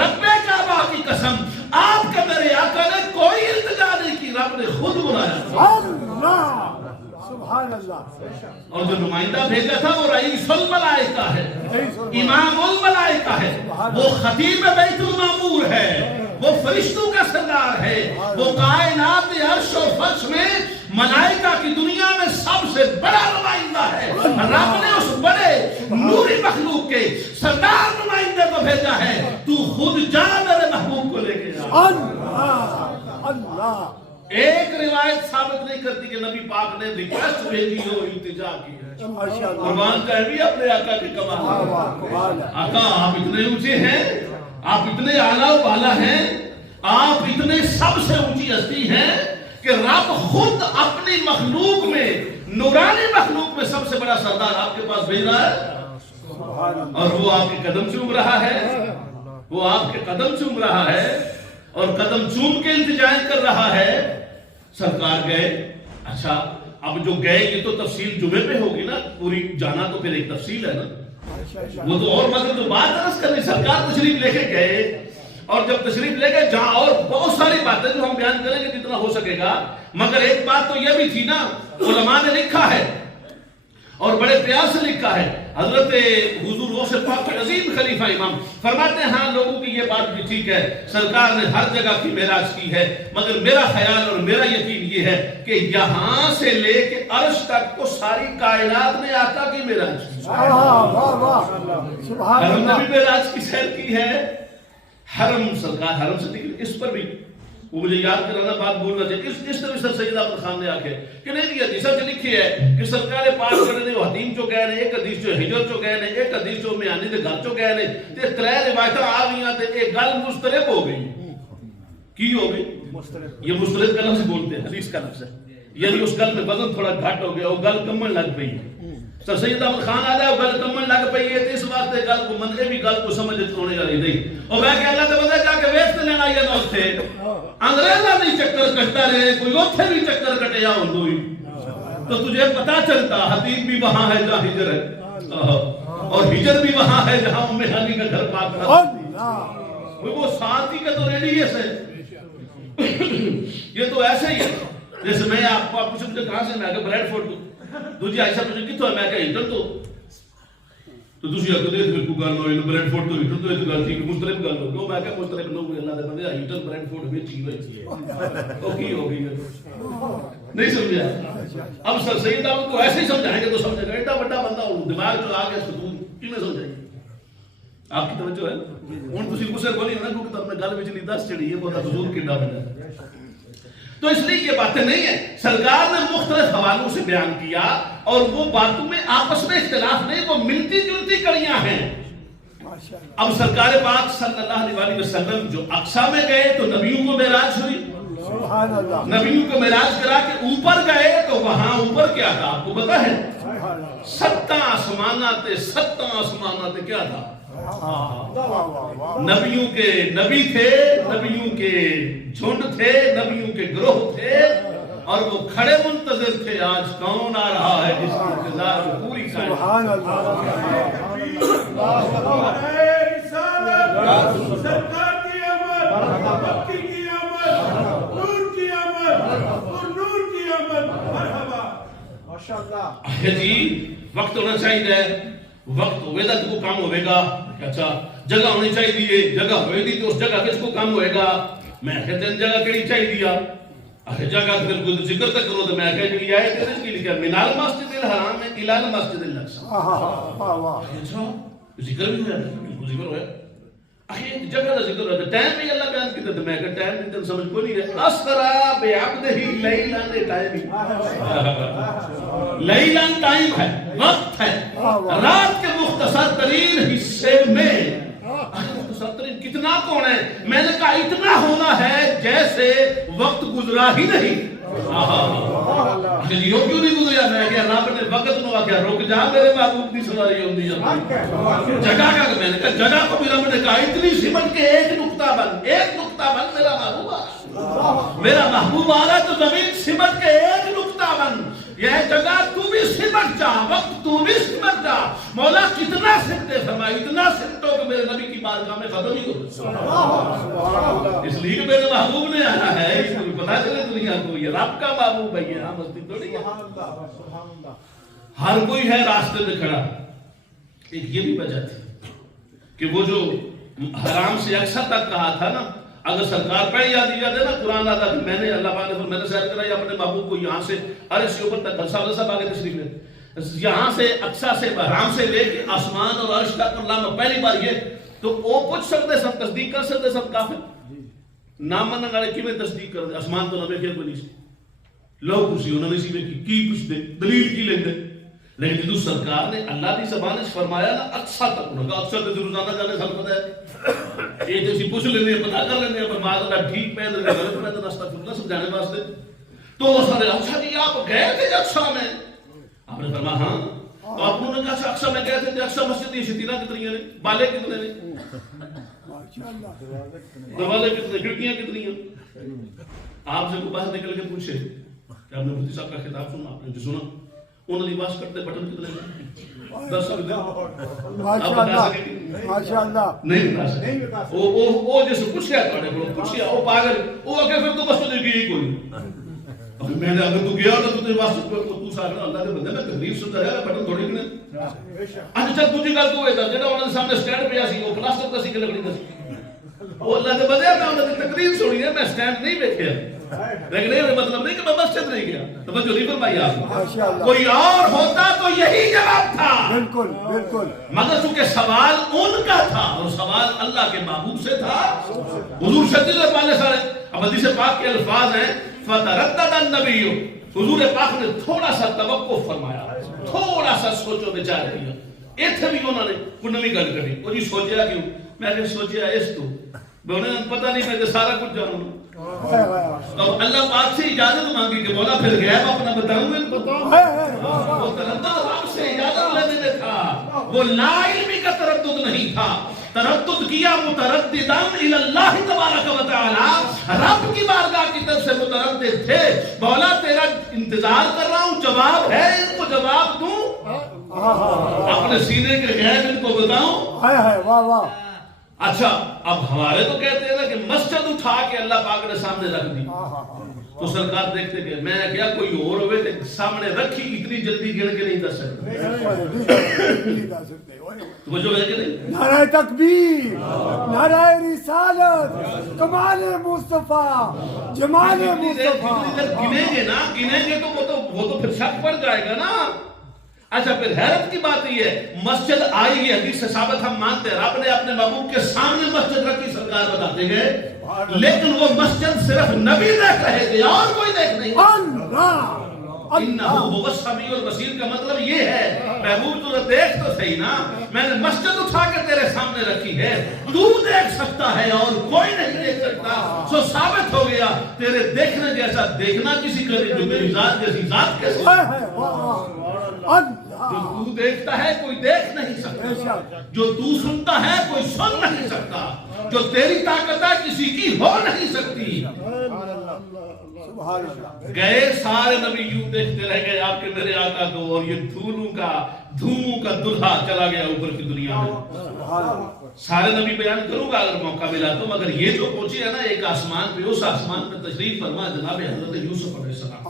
رب کعبہ کی قسم, آپ کے میرے آقا نے کوئی التجا نہیں کی, رب نے خود بلایا. سبحان اللہ. اور جو نمائندہ بھیجا تھا وہ رئیس الملائکہ ہے, امام الملائکہ ہے, وہ خطیب بیت المعمور ہے, وہ فرشتوں کا سردار ہے, وہ کائنات عرش و فرش میں ملائکہ کی دنیا میں سب سے بڑا نمائندہ ہے. رب نے اس بڑے نوری مخلوق کے سردار نمائندے کو بھیجا ہے. تو خود جا میرے محبوب کو لے کے جا. اللہ اللہ. ایک روایت ثابت نہیں کرتی کہ نبی پاک نے ریکویسٹ بھیجی ہو, التجا کی ہے. قربان کا بھی اپنے آقا کے کمال. آقا آپ اتنے اونچے ہیں, آپ اتنے اعلیٰ و بالا ہیں, آپ اتنے سب سے اونچی ہستی ہیں کہ رب خود اپنی مخلوق میں, نورانی مخلوق میں سب سے بڑا سردار آپ کے پاس بھیج رہا ہے, اور وہ آپ کے قدم چوم رہا ہے, وہ آپ کے قدم چوم رہا ہے, اور قدم چوم کے التجائیں کر رہا ہے. سرکار گئے. اچھا اب جو گئے یہ تو تفصیل جمعے پہ ہوگی نا, پوری جانا تو پھر ایک تفصیل ہے نا, وہ تو اور مگر تو بات عرض کرنی. سرکار تشریف لے کے گئے, اور جب تشریف لے گئے جہاں اور بہت ساری باتیں جو ہم بیان کریں گے جتنا ہو سکے گا, مگر ایک بات تو یہ بھی تھی نا, علماء نے لکھا ہے اور بڑے پیار سے لکھا ہے. حضرت حضور غوث پاک عظیم خلیفہ امام فرماتے ہیں ہاں لوگوں کی یہ بات بھی ٹھیک ہے, سرکار نے ہر جگہ کی معراج کی ہے, مگر میرا خیال اور میرا یقین یہ ہے کہ یہاں سے لے کے عرش تک تو ساری کائنات نے آقا کی معراج کی. حرم نے بھی معراج کی سیر کی ہے. حرم سرکار حرم سے نکلی. اس پر بھی وہ مجھے یاد کرانا بات بولنا چاہیے. اس طرح سر سید احمد خان نے آکے کہ نہیں جی حدیثہ سے لکھی ہے کہ سرکار پاک کرنے وہ حدیم چو گئے نے, ایک حدیث چو ہجر چو گئے نے, ایک حدیث چو میانی دے گھر چو گئے نے, تے ترے روایتاں آ گئیاں تے ایک گل مسترب ہو گئی. کی ہو گئی؟ یہ مسترب کا لفظ بولتے ہیں, حدیث کا لفظ ہے, یعنی اس گل میں وزن تھوڑا گھٹ ہو گیا, وہ گل کمن لگ پئی ہے. سر سید احمد خان آ گیا, وہ گل کمن لگ پئی ہے, اس واسطے گل کو من بھی گل کو سمجھ ہونے والی نہیں. اور میں کہ اللہ تے بندے جا کے ویسٹ لینا یہ نہ تھے, انگریزا نہیں چکر کٹتا رہے, کوئی اوتھے بھی چکر کٹے یا ہوندوئی, تو تجھے پتا چلتا حتیم بھی وہاں ہے جہاں ہجر ہے, اور ہجر بھی وہاں ہے جہاں ام ہانی کا گھر پاک ہے. وہ ساتھی کا تو ریڈیس ہے. یہ تو ایسے ہی ہے جیسے میں آپ کو پوچھوں مجھے کہاں سے, میں کہ بریڈ فورڈ تو دوجی عائشہ پوچھیں کتوں ہے, میں کہ ہیٹر تو تسی آ کے دیکھ کو گل ہوئی بریڈ فورڈ تو ہیٹر تو یہ گل تھی کہ مسترب گل ہو گئی, میں کہ مسترب نو اللہ دے بندے ہیٹر بریڈ فورڈ میں چیز ہوئی او کی ہو گئی نہیں سمجھا. اب سر سید احمد کو ایسے ہی سمجھائیں گے تو سمجھے گا, ایڈا بڑا بندہ ہوں دماغ جو آ گیا اس کو کیویں سمجھائیں گے. آپ کی توجہ ہے ہوں تسی غصے کو نہیں ہونا کیونکہ تب میں گل وچ نہیں دس چڑھی ہے بہت حضور کیڈا بندا ہے. تو اس لیے یہ باتیں نہیں ہیں, سرکار نے مختلف حوالوں سے بیان کیا اور وہ باتوں میں آپس میں اختلاف نہیں, وہ ملتی جلتی کڑیاں ہیں. اب سرکار پاک صلی اللہ علیہ وسلم جو اقصیٰ میں گئے تو نبیوں کو معراج ہوئی, نبیوں کو معراج کرا کے اوپر گئے تو وہاں اوپر کیا تھا آپ کو پتا ہے, 7 آسمانات کیا تھا, نبیوں کے نبی تھے, نبیوں کے جھنڈ تھے, نبیوں کے گروہ تھے اور وہ کھڑے منتظر تھے آج کون آ رہا ہے جس کی انتظار کو پوری کرے. سبحان اللہ. سرکار کی آمد, مکی کی آمد, نور کی آمد اور نور کی آمد. مرحبا ماشاءاللہ. جی وقت ہونا چاہیے, وقت ہوئے گا تو وہ کام ہوئے گا. اچھا جگہ ہونی چاہیے, جگہ ہوئے گی تو اس جگہ کس کو کام ہوئے گا. میں کہتے ہیں جگہ کیڑی چاہیے, جگہ بالکل ذکر تک کرو تو میں کہہ جی آئے تھے اس کی لکھا من المسجد الحرام میں الى المسجد الاقصی. اچھا ذکر بھی ہوا, بالکل ذکر ہوا. آخر جگہ کا ذکر ہوا, ٹائم بھی اللہ بیان کیتا تو میں کہ ٹائم بھی سمجھ کو نہیں ہے. اسرا بعبدہ لیلا نے ٹائم ہی, لیلا ٹائم ہے, وقت ہے, رات کے مختصر ترین حصے میں. مختصر ترین کتنا کون ہے, میں نے کہا اتنا ہونا ہے جیسے وقت گزرا ہی نہیں. یہ کیوں نہیں گزریا, میں کہ رب نے وقت نو آخیا رک جا میرے محبوب کی سواری ہوندی ہے. جگہ کا میں نے کہا جگہ کو بھی رب نے کہا اتنی سمٹ کے ایک نقطہ بن, ایک نقطہ بن میرا محبوب آ رہا, میرا محبوب آ رہا تو زمین سمٹ کے ایک نقطہ بن. یہ جگہ تو بھی سمٹ جا, وقت تو بھی سمٹ جا. مولا کتنا سمٹے فرمایا, اتنا سمٹو کہ میرے نبی کی بارگاہ میں ختم ہی ہو. اس لیے کہ میرے محبوب نے آنا ہے, اس لیے پتا چلے دنیا کو یہ رب کا محبوب ہے, یہ ہاں مستی تھوڑی ہے. ہر کوئی ہے راستے میں کھڑا. ایک یہ بھی وجہ تھی کہ وہ جو حرام سے اکثر تک کہا تھا نا, اگر سرکار پہ یاد دیا دے نا قرآن آتا کہ میں نے اللہ پاک نے میں نے سیر کرائی اپنے محبوب کو یہاں سے عرش سے اوپر تک گھسا صاحب آگے تشریف لے, یہاں سے اقصیٰ سے حرام سے لے کے آسمان اور عرش تک اللہ میں پہلی بار یہ تو وہ پوچھ سکتے سب تصدیق کر سکتے سب کافر نام منن والے کیویں تصدیق کر دے, آسمان تو نہ ویکھیا کوئی نہیں سی, لوگ کسی انہوں نے سی ویکھی کی پوچھ دے دلیل کی لیندے. لیکن جدو سرکار نے اللہ کی زبان سے فرمایا نا اقصیٰ تک, انہوں نے کہا اقصیٰ تک روزانہ جانے سب پتہ ہے, یہ تو اسی پوچھ لینے ہیں, پتہ کر لینے ہیں, پر بعد اللہ ٹھیک پہ دے غلط پہ دے راستہ پھر سمجھانے واسطے. تو وہ سارے اچھا جی آپ گئے تھے اقصیٰ میں, آپ نے فرمایا ہاں. تو آپ نے کہا اقصیٰ میں گئے تھے, اقصیٰ مسجد یہ شتیرہ کتنی ہیں, بالے کتنے ہیں, دروازے کتنے, کھڑکیاں کتنی ہیں. آپ سے کو باہر نکل کے پوچھے کہ آپ نے مفتی صاحب کا خطاب سنا, آپ نے جو سنا انہوں نے واش کرتے بٹن کتنے ہیں, 10 سکتے ماشاءاللہ نہیں بتا سکتے. وہ جیسے پوچھیا تھوڑے کو پوچھیا وہ پاگل وہ اگے پھر تو بس تو گئی کوئی. میں نے اگر تو گیا تو تیرے واسطے تو سارا اللہ دے بندے میں تکلیف سن رہا ہے بٹن تھوڑی کنے. اج چل دوسری گل تو ہے جڑا انہاں دے سامنے سٹینڈ پیا سی وہ پلاسٹک دا سی کہ لکڑی دا سی, وہ اللہ دے بندے میں انہاں دی تقریر سنی ہے, میں سٹینڈ نہیں دیکھیا. لیکن یہ مطلب نہیں کہ میں مسجد نہیں گیا, توجہ نہیں فرمائی آپ. کوئی اور ہوتا تو یہی جواب تھا, بالکل بالکل, مگر چونکہ سوال ان کا تھا اور سوال اللہ کے محبوب سے تھا. حضور شدید والے سارے اب حدیث پاک کے الفاظ ہیں فتردد النبی, حضور پاک نے تھوڑا سا توقف فرمایا, تھوڑا سا سوچو بچار کیا. ایتھے بھی انہوں نے کوئی نویں گل کری, وہ جی سوچیا کیوں, میں نے سوچیا اس تو انہیں پتہ نہیں میں سارا کچھ جانوں. اب اللہ پاک سے اجازت مانگی کہ مولا پھر غیب اپنا بتاؤں گا, وہ تردد رب سے اجازت لینے میں تھا, وہ لا علمی کا تردد نہیں تھا. تردد کیا متردداً الی اللہ تبارک و تعالی, رب کی بارگاہ کی طرف سے متردد تھے, مولا تیرا انتظار کر رہا ہوں, جواب ہے ان کو جواب دوں, اپنے سینے کے غیب ان کو بتاؤں. واہ واہ, اچھا اب ہمارے تو کہتے ہیں نا کہ مسجد اٹھا کے اللہ پاک نے سامنے رکھ دی، تو سرکار دیکھتے کہ میں کیا کوئی اور ہوئے تو سامنے رکھی اتنی جلدی گن کے نہیں دس سکتے، تو جو ہے کہ نہیں؟ نعرہ تکبیر، نعرہ رسالت، کمال مصطفیٰ، جمال مصطفیٰ. گنیں گے نا، گنیں گے تو وہ تو پھر شک پڑ جائے گا نا. اچھا پھر حیرت کی بات یہ ہے، مسجد آئی ہے، حدیث سے ثابت ہم مانتے ہیں، رب نے اپنے محبوب کے سامنے مسجد رکھی، سرکار بتاتے گئے، لیکن وہ مسجد صرف نبی دیکھ رہے تھے اور کوئی دیکھ نہیں. اللہ انہو هو السمیع البصیر کا مطلب یہ ہے، محبوب تو دیکھ تو صحیح نا، میں نے مسجد اٹھا کے تیرے سامنے رکھی ہے، تو دیکھ سکتا ہے اور کوئی نہیں دیکھ سکتا. سو ثابت ہو گیا تیرے دیکھنے جیسا دیکھنا کسی کا نہیں، جو میری ذات جیسی ذات کیسے، جو تو دیکھتا ہے کوئی دیکھ نہیں سکتا، جو تو سنتا ہے کوئی سن نہیں سکتا، جو تیری طاقت ہے کسی کی ہو نہیں سکتی. گئے سارے نبی یوں دیکھتے رہ گئے آپ کے میرے آقا کو، اور یہ دھوموں کا دلہا چلا گیا اوپر کی دنیا میں. سارے نبی بیان کروں گا اگر موقع ملا تو، مگر یہ جو پہنچی ہے نا ایک آسمان پہ، اس آسمان پہ تشریف فرما جناب حضرت یوسف علیہ السلام.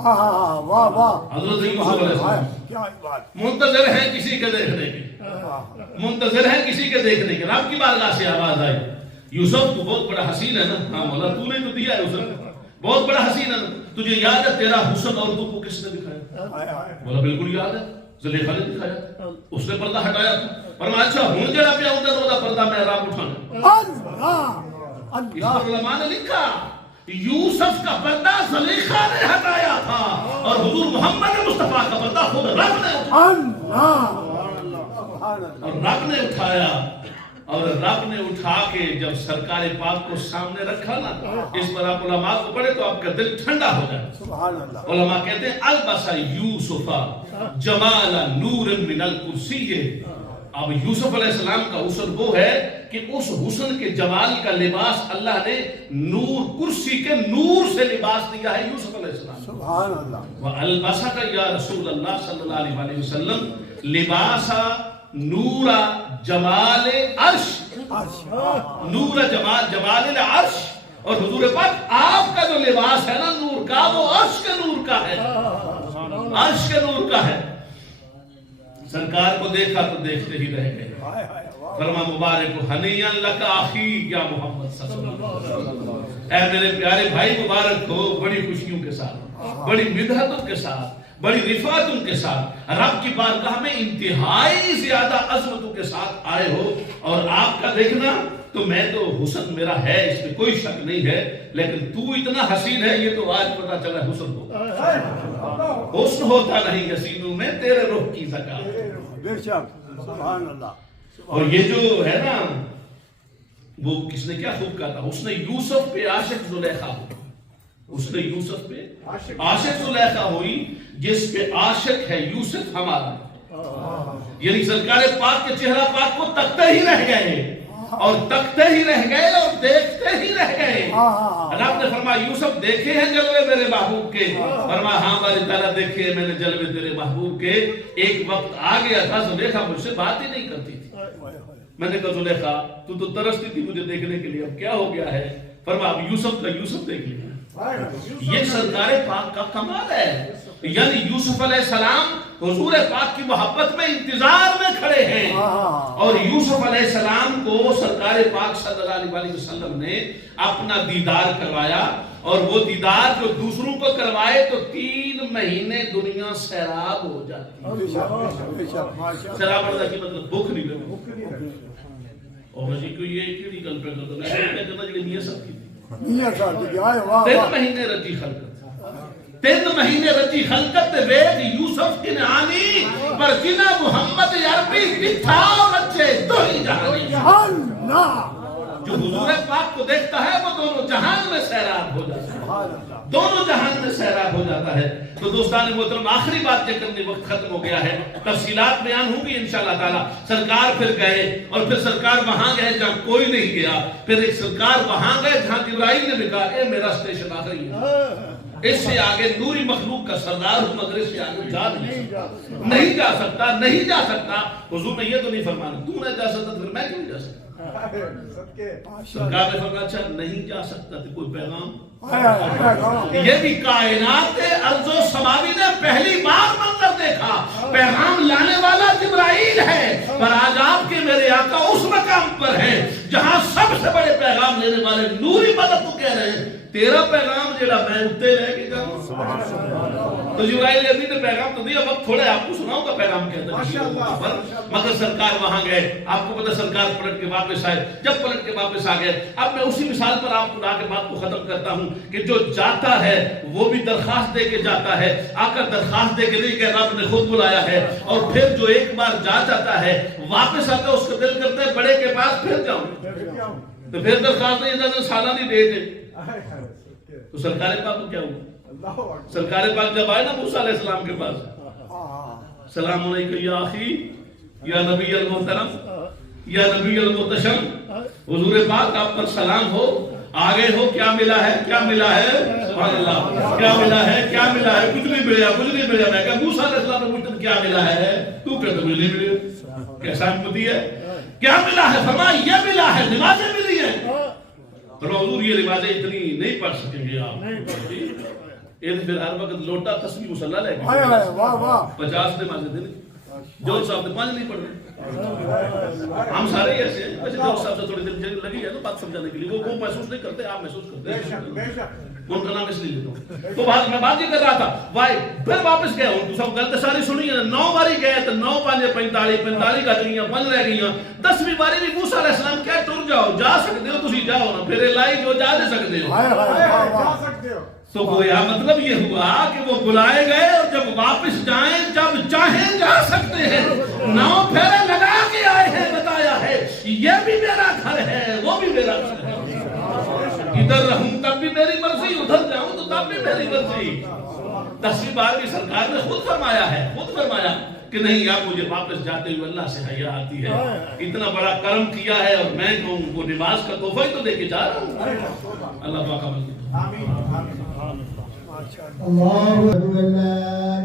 حضرت یوسف علیہ السلام منتظر ہیں کسی کے دیکھنے کے، منتظر ہیں کسی کے دیکھنے کے. رب کی بارگاہ سے آواز آئی، یوسف تو بہت بڑا حسین ہے نا. ہاں مولا تو نے تو دیا ہے یوسف، بہت بڑا حسین ہے نا، تجھے یاد ہے تیرا حسن اور تو کو کس نے دکھایا؟ بولا بالکل یاد ہے، زلیخا نے دکھایا، اس نے پردہ ہٹایا تھا. فرمایا اچھا ہوں جڑا پیا اندر وہ پردہ محراب اٹھانا. اس پر علماء نے لکھا یوسف کا پردہ زلیخا نے ہٹایا تھا، اور حضور محمد مصطفیٰ کا پردہ خود رب نے اٹھایا، اور رب نے اٹھایا. اور رب نے اٹھا کے جب سرکار پاک کو سامنے رکھا نا، اس پر آپ علماء کو پڑھے تو آپ کا دل ٹھنڈا ہو جائے. علماء کہتے ہیں البس یوسف جمال نور من الکرسی. اب یوسف علیہ السلام کا حسن وہ ہے کہ اس حسن کے جمال کا لباس اللہ نے نور، کرسی کے نور سے لباس دیا ہے یوسف علیہ السلام. سبحان اللہ. وَأَلْبَسَكَ يَا رسول اللہ صلی اللہ علیہ وسلم لباسا نور جمال عرش، نور جمال العرش. اور حضور پاک آپ کا جو لباس ہے نا نور کا، وہ عرش کے نور کا ہے، عرش کے نور کا ہے. سرکار کو دیکھا تو دیکھتے ہی رہ گئے. فرما مبارک ہنیئا لک آخی یا محمد صلی اللہ علیہ وسلم، اے میرے پیارے بھائی مبارک ہو، بڑی خوشیوں کے ساتھ، بڑی مدحتوں کے ساتھ، بڑی رفعتوں کے ساتھ رب کی بارگاہ میں انتہائی زیادہ عظمتوں کے ساتھ آئے ہو. اور آپ کا دیکھنا تو میں تو حسن میرا ہے، اس میں کوئی شک نہیں ہے، لیکن تو اتنا حسین ہے یہ تو آج پتہ چلا حسن ہو. حسن ہوتا نہیں حسینوں میں تیرے روح کی زکات. بے شک سبحان اللہ. اور یہ جو ہے نا وہ کس نے کیا خوب کہا تھا، اس نے یوسف پہ عاشق زلیخا ہوئی، اس نے یوسف پہ عاشق زلیخا ہوئی، جس پہ عاشق ہے یوسف ہمارا. یعنی سرکار پاک کے چہرہ پاک کو تکتے ہی رہ گئے، اور تکتے ہی رہ گئے اور دیکھتے ہی رہ گئے. رب نے فرمایا یوسف دیکھے ہیں جلوے میرے محبوب کے؟ فرمایا ہاں باری تعالیٰ دیکھے ہیں میں نے جلوے تیرے محبوب کے. ایک وقت آ گیا تھا زلیخا مجھ سے بات ہی نہیں کرتی تھی. میں نے کہا زلیخا تو ترستی تھی مجھے دیکھنے کے لیے، اب کیا ہو گیا ہے؟ فرمایا اب یوسف کا یوسف دیکھ لیا. یہ سرکار پاک کا کمال ہے. یعنی یوسف علیہ السلام حضور پاک کی محبت میں انتظار میں کھڑے ہیں، اور یوسف علیہ السلام کو سرکار پاک صلی اللہ علیہ وسلم نے اپنا دیدار کروایا. اور وہ دیدار جو دوسروں کو کروائے تو 3 مہینے دنیا سیراب ہو جاتی. سیراب ہونے کی مطلب بھوک نہیں لگتی. اور مجھے کوئی یہ کیڑی گل پہ کرتا میں کیا کرنا جڑی میاں صاحب کی تھی. 3 مہینے رچی خلقت، 3 مہینے رچی خلقت وید یوسف کی نعانی پر جنا محمد عربی دکھا بچے دو ہی جہانی. جو حضور پاک کو دیکھتا ہے وہ دونوں جہان میں سیراب ہو جاتا ہے، دونوں جہان میں سیراب ہو جاتا ہے. تو دوستان محترم آخری بات یہ کرنے وقت ختم ہو گیا ہے، تفصیلات بیان ہوں گی انشاءاللہ تعالی. سرکار پھر گئے، اور پھر سرکار وہاں گئے جہاں کوئی نہیں گیا. پھر ایک سرکار وہاں گئے جہاں جبرائیل نے بھی کہا اے میرا سٹیشن آخری ہے، اس سے آگے نوری مخلوق کا سردار ہوں مگر اس سے آگے نہیں جا سکتا. حضور نے یہ تو نہیں فرمانا تو نہ جا سکتا پھر میں کیوں جا سکتا. سرکار نے فرمایا اچھا نہیں جا سکتا تو کوئی پیغام؟ پیغام یہ بھی کائنات ارض و سماوی نے پہلی بار منظر دیکھا، پیغام لانے والا جبرائیل ہے، پر آج آپ کے میرے آقا اس مقام پر ہیں جہاں سب سے بڑے پیغام لینے والے نوری مدد کو کہہ رہے ہیں تیرا پیغام جڑا میں اٹھتے رہ کے جاؤں۔ تو جبرائیل امین نے پیغام تو دیا، وقت تھوڑے آپ کو سناؤں گا پیغام کہتا ہے، مگر سرکار وہاں گئے، آپ کو پتہ سرکار پلٹ کے واپس آئے، جب پلٹ کے واپس آ گئے اب میں اسی مثال پر آپ کو لا کے بات کو ختم کرتا ہوں کہ جو جاتا ہے وہ بھی درخواست دے کے جاتا ہے، آقا درخواست دے کے نہیں کہ رب نے خود بلایا ہے، اور پھر جو ایک بار جاتا ہے واپس آتا ہے اس کا دل کرتا ہے بڑے کے پاس پھر جاؤں، تو پھر درخواست نہیں جاتا سالانہ ڈیٹ ہے۔ تو سرکار پاک کو کیا ہوا؟ سرکار پاک جب آئے نا موسیٰ علیہ السلام کے پاس، سلام علیکم یا اخی یا نبی المحترم یا نبی المحتشم، حضور پاک آپ پر سلام ہو، آگے ہو، کیا ملا ہے کیا ملا ہے؟ سبحان اللہ، کیا ملا ہے کیا ملا ہے؟ کچھ نہیں ملیا کچھ نہیں ملیا۔ میں کہا موسیٰ علیہ السلام نے پوچھا کیا ملا ہے؟ تو کہتا مجھے نہیں ملیا، کیسا ہمتی ہے؟ کیا ملا ہے؟ فرمایا یہ ملا ہے، نمازیں ملی ہیں۔ تو حضور یہ نمازیں اتنی نہیں پڑھ سکیں گے آپ، یہ پھر ہر وقت لوٹا تسبیح مصلی لے کے 50 نمازیں دیں، جو صاحب نے 5 نہیں پڑھ رہے، ہم سارے ایسے ہیں۔ ویسے جو صاحب سے تھوڑی دیر لگی ہے نا بات سمجھانے کے لیے، وہ محسوس نہیں کرتے، آپ محسوس کرتے ہیں، ان کا نام اس لیے لیتا ہوں۔ تو میں بات یہ کر رہا تھا بھائی، پھر واپس گئے، ان کو سب غلط ساری سنی ہے، 9 باری گئے تو 9 5 45 45 کٹ گئیاں، 5 رہ گئیاں، 10ویں باری بھی موسیٰ علیہ السلام کہہ ٹر جاؤ، جا سکتے ہو تسی جاؤ نا، پھر لائی جو جا دے سکتے ہو۔ تو گویا مطلب یہ ہوا کہ وہ بلائے گئے اور جب واپس جائیں جب چاہیں جا سکتے ہیں، 9 پھیرے لگا کے آئے ہیں، بتایا ہے یہ بھی میرا گھر ہے وہ بھی میرا گھر ہے، ادھر رہوں تب بھی میری مرضی، ادھر جاؤں تو تب بھی میری مرضی۔ 10ویں بار بھی سرکار نے خود فرمایا ہے، خود فرمایا کہ نہیں اب مجھے واپس جاتے ہوئے اللہ سے حیا آتی ہے، اتنا بڑا کرم کیا ہے اور میں کہوں وہ نماز کا تحفہ ہی تو دے کے جا رہا ہوں۔ اللہ پاک اللہ